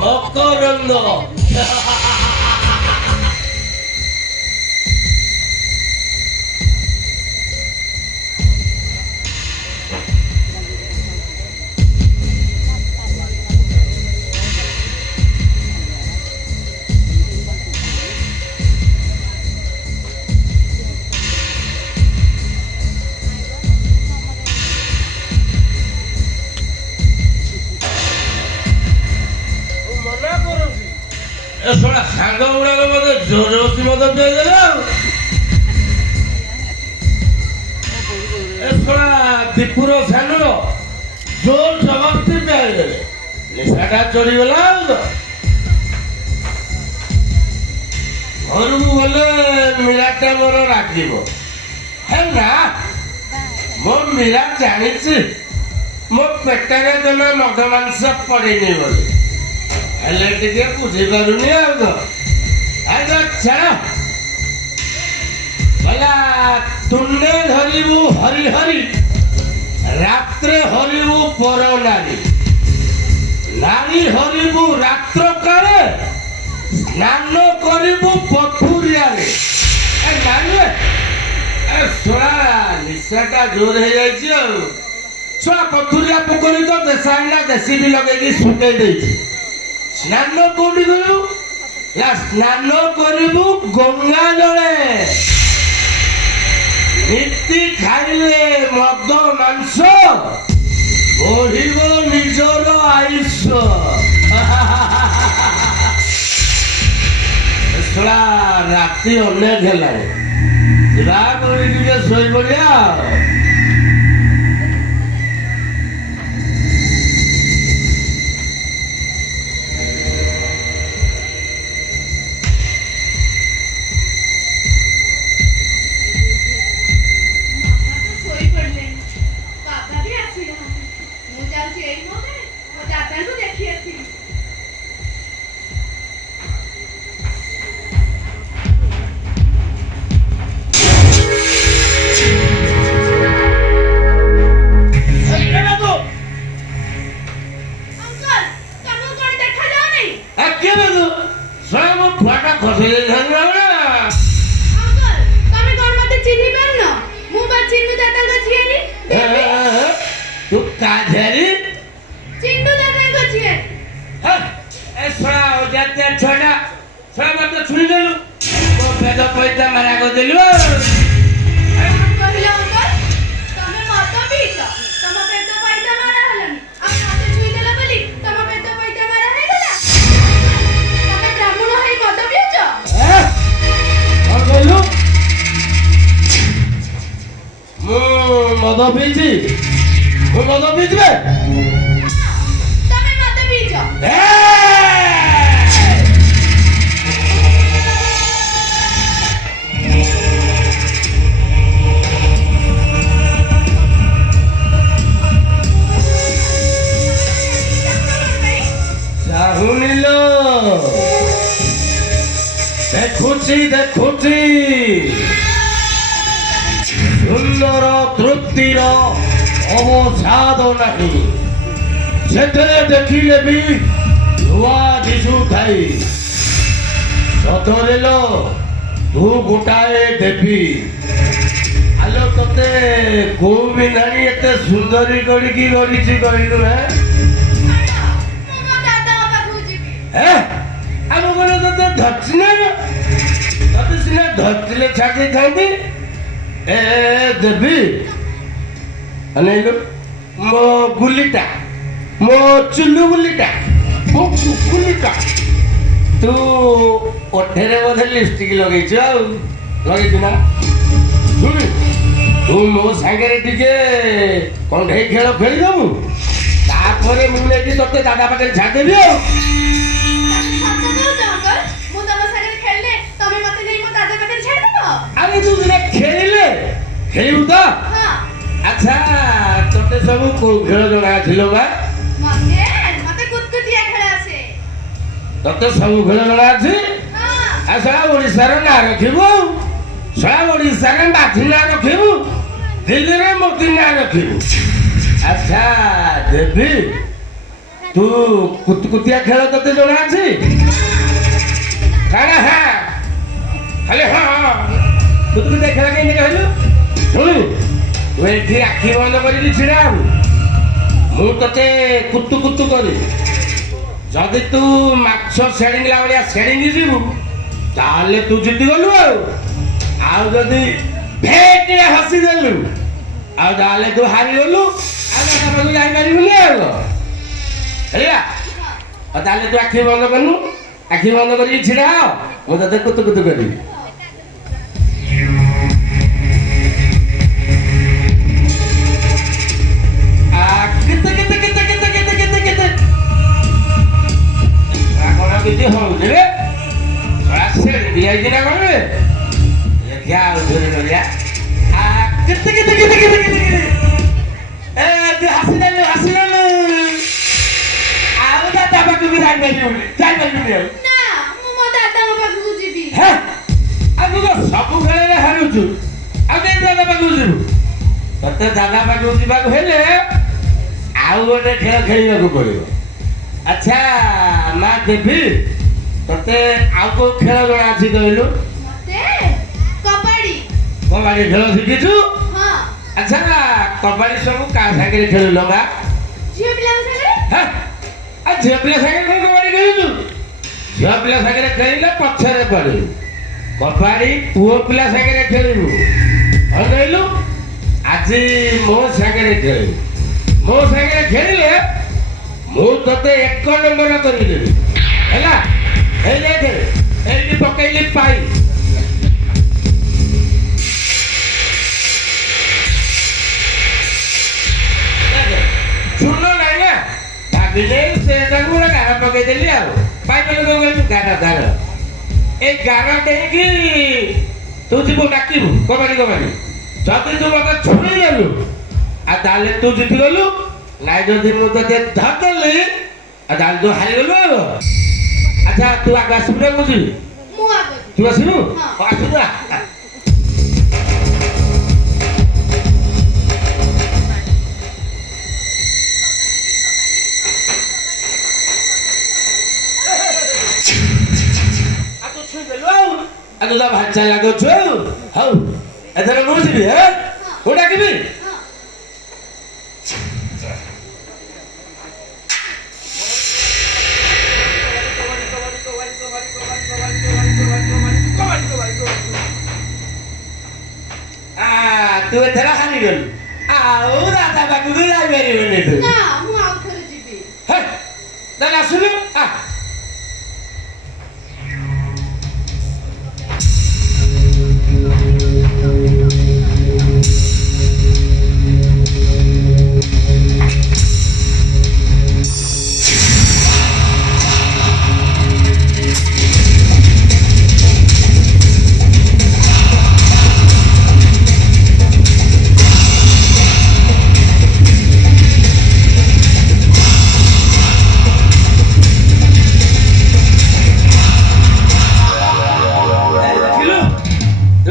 মকরন্দ শোনা সাঙ্গ উড়ার মধ্যে জোরবস্তি মতো পেয়ে গেল শোনা দীপুর সানুর জোর জবস্তি পেয়ে গেলে নেশাটা চড়িগলা ঘরକୁ ଗଲେ ମୀରାଟା ମୋର ରାଗିବ ହେଲା ମୋ ମୀରା ଜାଣିଛି ମୋ ପେଟରେ ଜମା ମଦ ମାଂସ ପଡିନି ବୋଲି ହେଲେ ଟିକେ ବୁଝିପାରୁନି ଆଉ ଛାଡ଼ କହିଲା ତୁନେ ଧରିବୁ ହରି ହରି ରାତ୍ରେ ହରିବୁ ପର ନାରୀ ନାରୀ ହରିବୁ ରାତ୍ର କାଳେ ସ୍ନାନ କରିବୁ ପଥୁରିଆରେ ଶୁଣା ନିଶାଟା ଜୋର ହେଇଯାଇଛି ଆଉ ଶୁଣା ପଥୁରିଆ ପୋଖରୀ ତ ଦେଶାଣିଆ ଦେଶୀ ବି ଲଗେଇକି ଶୁଖେଇ ଦେଇଛି ସ୍ନାନ କୋଉଠି କରିବୁ ନା ସ୍ନାନ କରିବୁ ଗଙ୍ଗା ଜଳେ ନୀତି ଖାଇଲେ ମଦ ମାଂସ ବଢିବ ନିଜର ଆୟୁଷ ଶୁଣା ରାତି ଅନେକ ହେଲାଣି ଯିବା କରି ଟିକେ ଶୋଇପଡ଼ିଆ ମଦ ପିଇଛି ମୁଁ ମଦ ପିଇଥିବେ ତମେ ମଦ ପିଇଛ ଚାହୁଁନି ଲୋ ଦେଖୁଛି ସୁନ୍ଦର ତୃପ୍ତିର ଅବସାଦ ନାହିଁ ସେଥିରେ ଦେଖିଲେ ବି ଧୂଆ ଦିଶୁଥାଇ ସତରେ ଲୋ ତୁ ଗୋଟାଏ ଦେବୀ ଆଲୋ ତତେ କୋଉ ବି ନାହିଁ ଏତେ ସୁନ୍ଦରୀ କରିକି ଗଢ଼ିଛି କହିଲୁ ଆମ ଘରେ ତତେ ଧରିଛି ନା ତତେ ସିନା ଧରିଥିଲେ ଛାଡ଼ି ଦେଇଥାନ୍ତି ଦେବୀ ଅନେଇଲୁ ମୋ ଗୁଲିଟା ମୋ ଚୁଲୁ ଗୁଲିଟା ମୋ କୁକୁଲିଟା ତୁ ଓଠରେ ବୋଧେ ଲିପଷ୍ଟିକ୍ ଲଗେଇଛୁ ଆଉ ଲଗେଇଛୁ ନା ଶୁଣି ତୁ ମୋ ସାଙ୍ଗରେ ଟିକେ କଣ୍ଢେଇ ଖେଳ ଖେଳିଦବୁ ତାପରେ ମୁଁ ନେଇକି ତତେ ଦାଦା ପାଖରେ ଛାଡ଼ିଦେବି ଆଉ ଆରେ ତୁ ଦିନେ ଖେଳିଲେ ଖେଳିବୁ ତ ଆଚ୍ଛା ତତେ ସବୁ କୋଉ ଖେଳ ଜଣା ଥିଲ ବା ତତେ ସବୁ ଖେଳ ଜଣା ଅଛି ଆଉ ସାରା ଓଡ଼ିଶାର ନାଁ ରଖିବୁ ସାରା ଓଡ଼ିଶାରେ ବାଜି ନାଁ ରଖିବୁ ଦିଲ୍ଲୀରେ ମୋଦି ନାଁ ରଖିବୁ ଆଚ୍ଛା ଦେବୀ ତୁ କୁତକୁତିଆ ଖେଳ ତତେ ଜଣା ଅଛି? କାଣା ହଁ ଖାଲି ହଁ କୁତକୁତିଆ ଖେଳ କେମିତି କହିଲୁ? ଶୁଣୁ ତୁ ଏଠି ଆଖି ବନ୍ଦ କରିକି ଛିଡ଼ା ହବୁ। ମୁଁ ତତେ କୁତୁ କୁତୁ କରିବି। ଯଦି ତୁ ମାଛ ସେଡ଼ିଙ୍ଗିଲା ଭଳିଆ ସେଡ଼ିଙ୍ଗି ଯିବୁ ତାହେଲେ ତୁ ଜିତିଗଲୁ ଆଉ ଯଦି ଭେଟିରେ ହସିଦେଲୁ ଆଉ ତାହେଲେ ତୁ ହାରିଗଲୁ ଆଉ ତା ପାଖକୁ ଯାଇପାରିବୁନି ଆଉ ହେଲା। ଆଉ ତାହେଲେ ତୁ ଆଖି ବନ୍ଦ କରିନୁ, ଆଖି ବନ୍ଦ କରିକି ଛିଡ଼ା ହ, ମୁଁ ତତେ କୁତୁ କୁତୁ କରିବି। କେତେ କେତେ କେତେ କେତେ କେତେ କେତେ କେତେ କଣ କିଛି ହଉନି ରେ? ଦିଆଯାଇଛି ନା କଣ ରେ? ଦେଖିଆ ଆଉ ଧରି ଧରିଆ କେତେ କେତେ କେତେ କେତେ କେତେ କେତେ ତୁ ହାସିଦେଲୁ ହାସିଦେଲୁ ଆଉ ଦାଦା ପାଖକୁ ଯାଇପାରିବୁନି ଯାଇପାରିବୁନି ଆଉ। ନା ମୁଁ ମୋ ଦାଦାଙ୍କ ପାଖକୁ ଯିବି। ହେ ଆଉ ତୁ ତ ସବୁ ଖେଳରେ ହାରୁଛୁ ଆଉ କେମିତି ଦାଦା ପାଖକୁ ଯିବୁ? ତତେ ଦାଦା ପାଖକୁ ଯିବାକୁ ହେଲେ ଆଉ ଗୋଟେ ଖେଳ ଖେଳିବାକୁ ପଡ଼ିବ। ଆଚ୍ଛା ମା ଦେବୀ ତତେ ଆଉ କୋଉ ଖେଳ ଜଣା ଅଛି କହିଲୁ? ମତେ କବାଡି। କବାଡି ଖେଳ ଶିଖିଛୁ? ହଁ। ଆଚ୍ଛା କବାଡି ସବୁ କାହା ସାଙ୍ଗରେ ଖେଳିଲ ବା? ଝିଅ ପିଲାଙ୍କ ସାଙ୍ଗରେ। ହେ ଆଉ ଝିଅ ପିଲା ସାଙ୍ଗରେ କଣ କବାଡି ଖେଳୁଛୁ? ଝିଅ ପିଲା ସାଙ୍ଗରେ ଖେଳିଲେ ପଛରେ ପଡ଼ିବୁ। କବାଡି ପୁଅ ପିଲା ସାଙ୍ଗରେ ଖେଳିବୁ। କଣ କହିଲୁ? ଆଜି ମୋ ସାଙ୍ଗରେ ଖେଳିବୁ। ମୋ ସାଙ୍ଗରେ ଖେଳିଲେ ମୁଁ ତତେ 1 ନମ୍ବର କରିଦେବି ହେଲା। ଏଇ ଦେଖେ ଏଇଠି ପକେଇଲି ପାଇ ଶୁଣ ନାଇଁ ନା ଭାବିଲେ ସେଟାକୁ ଗୋଟେ ଗାର ପକେଇଦେଲି ଆଉ ପାଇ ବୋଲି କଣ କହିଲୁ? ଗାର ଗାର ଏଇ ଗାର ଦେଇକି ତୁ ଯିବୁ ଡାକିବୁ କବାଡି କବାଡି। ଯଦି ତୁ ମତେ ଛୁଇଁଦେଲୁ ଆଉ ତାହେଲେ ତୁ ଜିତିଗଲୁ। ନାଇଁ ଯଦି ମୁଁ ତତେ ଧରିଦେଲି ଆଉ ତାହେଲେ ତୁ ହାରିଗଲୁ ଆଉ। ଆଚ୍ଛା ତୁ ଆଗ ଆସିବୁ ନା ମୁଁ ଯିବି? ମୁଁ ଆଗ ଯିବି। ତୁ ଆସିବୁ? ହଁ। ଆସିବୁ ତୁ ତ ଭାଷା ଲାଗୁଛୁ ହଉ ଏଥର ମୁଁ ଯିବି। ମୁଁ ଡାକିବି। ତୁ ଏଥର ହାରିଗଲୁ ଆଉ ଦାଦା ପାଖକୁ ଯାଇପାରିବୁନି ତୁ। ନା ମୁଁ ଆଉ ଥରେ ଯିବି। ତାହେଲେ ଆସୁନୁ।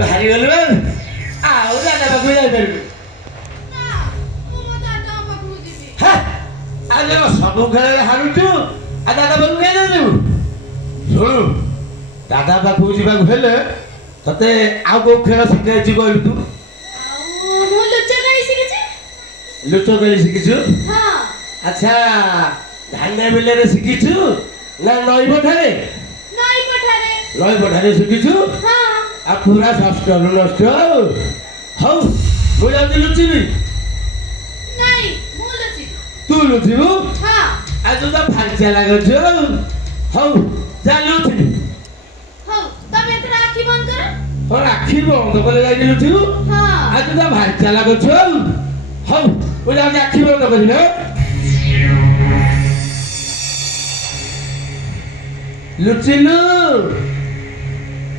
ହାରିଗଲୁ ଆଉ ଦାଦା ପାଖକୁ ଯାଇପାରିବୁ। ନା ମୁଁ ମୋ ଦାଦାଙ୍କ ପାଖକୁ ଯିବି। ଆଉ ଯ ସବୁ ଖେଳରେ ହାରୁଛୁ ଆଉ ଦାଦା ପାଖକୁ କାହିଁ ଯାଉଛୁ? ଶୁଣୁ ଦାଦା ପାଖକୁ ଯିବାକୁ ହେଲେ ତତେ ଆଉ କୋଉ ଖେଳ ଶିଖାଇଛି କହିଲୁ? ତୁ ଆଉ ମୁଁ ଲୁଚକାଳି ଶିଖିଛି। ଲୁଚକାଳି ଶିଖିଛୁ? ହଁ। ଆଚ୍ଛା ଧାନ ବିଲରେ ଶିଖିଛୁ ନା ନଈ ପଠାରେ? ନଈ ପଠାରେ। ନଈ ପଠାରେ ଶିଖିଛୁ? ହଁ। ଆଉ ପୁରା ଷଷ୍ଠରୁ ନଷ୍ଟ ହଉ ମୁଁ ଯାଉଛି ଲୁଚିବି। ନାଇଁ ମୁଁ ଲୁଚିବି। ତୁ ଲୁଚିବୁ? ହଁ। ଆଉ ତୁ ତ ଫାଞ୍ଚା ଲାଗୁଛୁ ହଉ ଯା ଲୁଚିବି। ହଉ ତମେ ଏଥର ଆଖି ବନ୍ଦ କର। ତୋର ଆଖି ବନ୍ଦ କଲେ ଯାଇକି ଲୁଚିବୁ? ହଁ। ଆଉ ତୁ ତ ଫାଞ୍ଚା ଲାଗୁଛୁ ହଉ ମୁଁ ଯାଉଛି ଆଖି ବନ୍ଦ କରିବି। ଲୁଚିଲୁ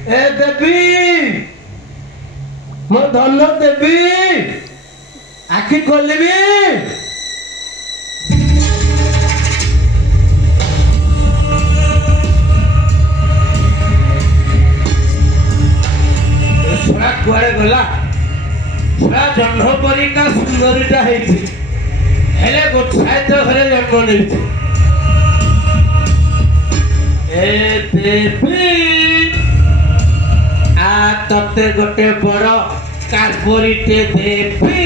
ଏ ଦେବୀ ମୋ ଧନ ଦେବୀ ଆଖି ଖୋଲିବି। ଶଳା କୁଆଡେ ଗଲା? ଶଳା ଜହ୍ନ ପରିକା ସୁନ୍ଦରୀଟା ହେଇଛି ହେଲେ ଗୋଟାଏ ତ ଘରେ ଜନ୍ମ ନେଇଛି। ଦେବି ଆ ତତେ ଗୋଟେ ବଡ଼ କାର୍ବରିଟେ ଦେବି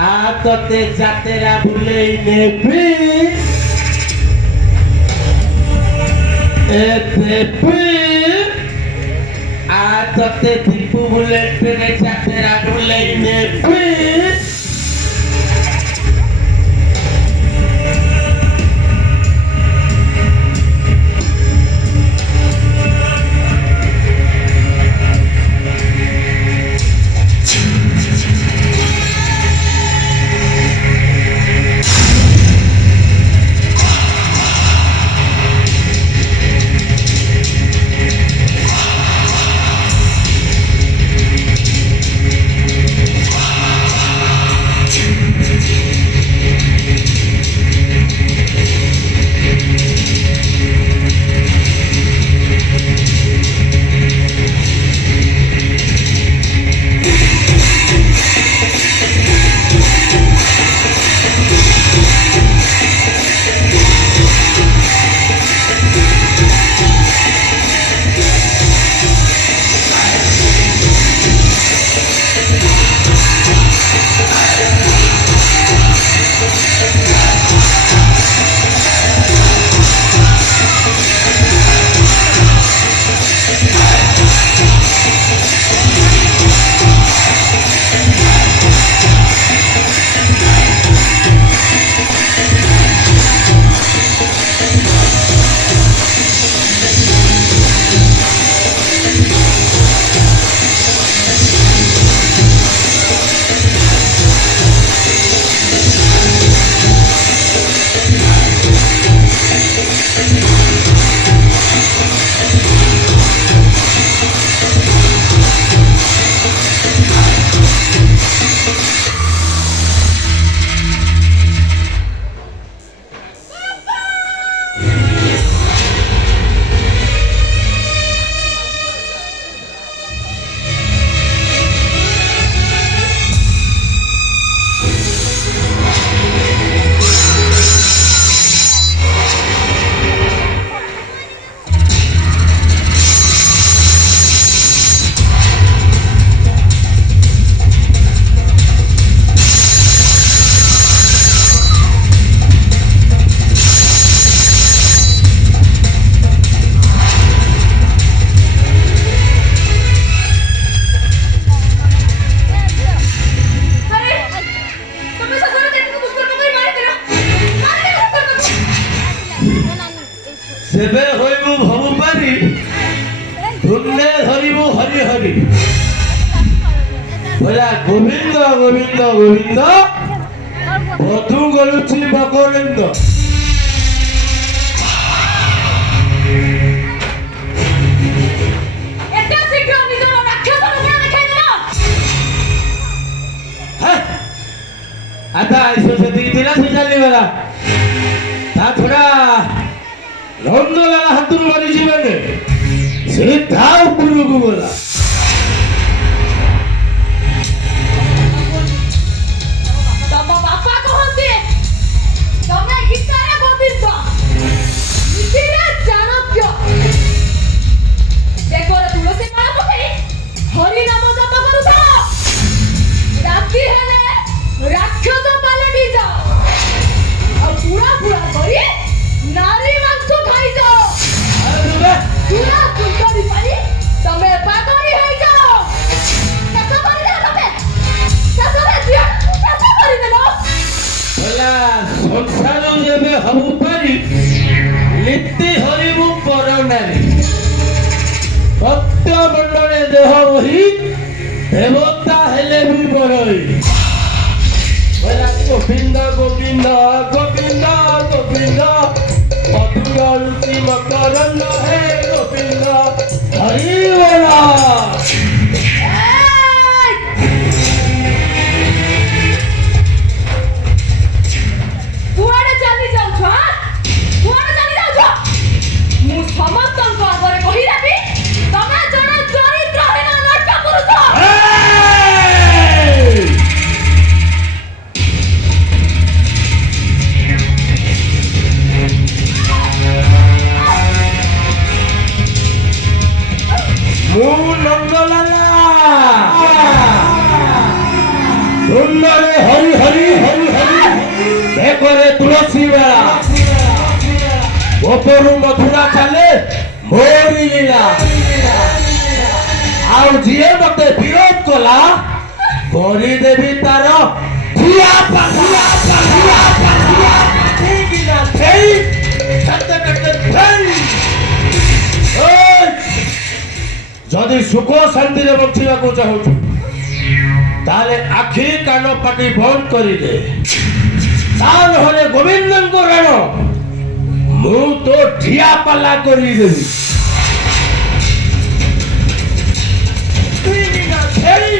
ଆ ତତେ ଯାତେରା ବୁଲେଇ ନେବି ଏ ଦେବି ଆ ତତେ ଦୀପୁ ବୁଲେଟରେ ଯାତେରା ବୁଲେଇ ନେବି সেবে হইবু ভবু পারি ধুলে ধরিবু হরি হরি বলা গোবিন্দ গোবিন্দ গোবিন্দ বধু গলুছি বকরেন্দ্র आता ऐसो सेतिକି ଥିଲା ସେ ଚାଲିଗଲା ତା ଛଡ଼ା ରନ୍ଦଲାଲ ହାତରୁ ମରି ଯିବେନି ସେ ତା ଉପରକୁ ଗଲା ତମ ବାପା କହନ୍ତି ତମେ ଗୀତାରେ ଗୋବିନ୍ଦ ନୀତିରେ ଚାଣକ୍ୟ ବେକରେ ତୁଳସୀ ମାଳ ପକେଇ ହରି ନାମ ଜପ କରୁଛ ରାତି ହେଲେ ରାକ୍ଷସ ପାଲଟି ଯାଅ ଆଉ ପୁରା ପୁରା କରି ନାରୀ ମାଂସ ଖାଇଯାଅ ପୁରା ସୁନ୍ଦରୀ ପାଇ ତମେ ପାଗଳି ହେଇଯାଅ ଶେଷ କରିଦେଲ ତମେ ଶେଷରେ ଝିଅକୁ ଶେଷ କରିଦେଲ ହେଲା ସଂସାର ଯେବେ ହବୁ ପାରି ନୀତି ହରିବୁ ପର ନାରୀ ସତ୍ୟ ମଣ୍ଡଳେ ଦେହ ବହି ଦେବତା ହେଲେ ବି ବରଇ গোবিন্দ গোবিন্দ গোবিন্দ গোবিন্দ অতুলতি মকরন্দ হে গোবিন্দ হরি বলা କୁଆଡେ ଚାଲି ଯାଉଛ କୁଆଡେ ଚାଲି ଯାଉଛ ମୁଁ ସମସ୍ତଙ୍କ ଆଗରେ କହିଦେବି ତମେ ଜଣେ ଚରିତ୍ରହୀନ ନାଟ୍ୟ ପୁରୁଷ হরি হরি হরি হরি বেকরে তুলসী বেড়া গোপରୁ ମଥୁରା ଚାଲେ ମୋରି ଲୀଳା ଆଉ ଯିଏ ମତେ ବିରୋଧ କଲା କରିଦେବି ତାର ଠିଆ ପାଖି ଠିକିନା ଠେଇ କେତେ କେତେ ଠେଇ ଯଦି ସୁଖ ଶାନ୍ତିରେ ବଞ୍ଚିବାକୁ ଚାହୁଁଛୁ ତାହେଲେ ଆଖି କାନ ପାଟି ବନ୍ଦ କରିଦେ ତା ନହେଲେ ଗୋବିନ୍ଦଙ୍କ ରାଣ ମୁଁ ତ ଠିଆ ପାଲା କରିଦେବି ଠିକିନା ଠେଇ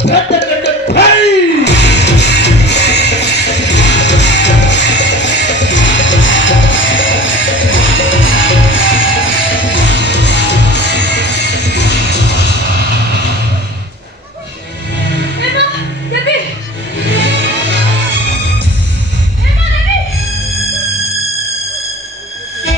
କେତେ କେତେ ଠେଇ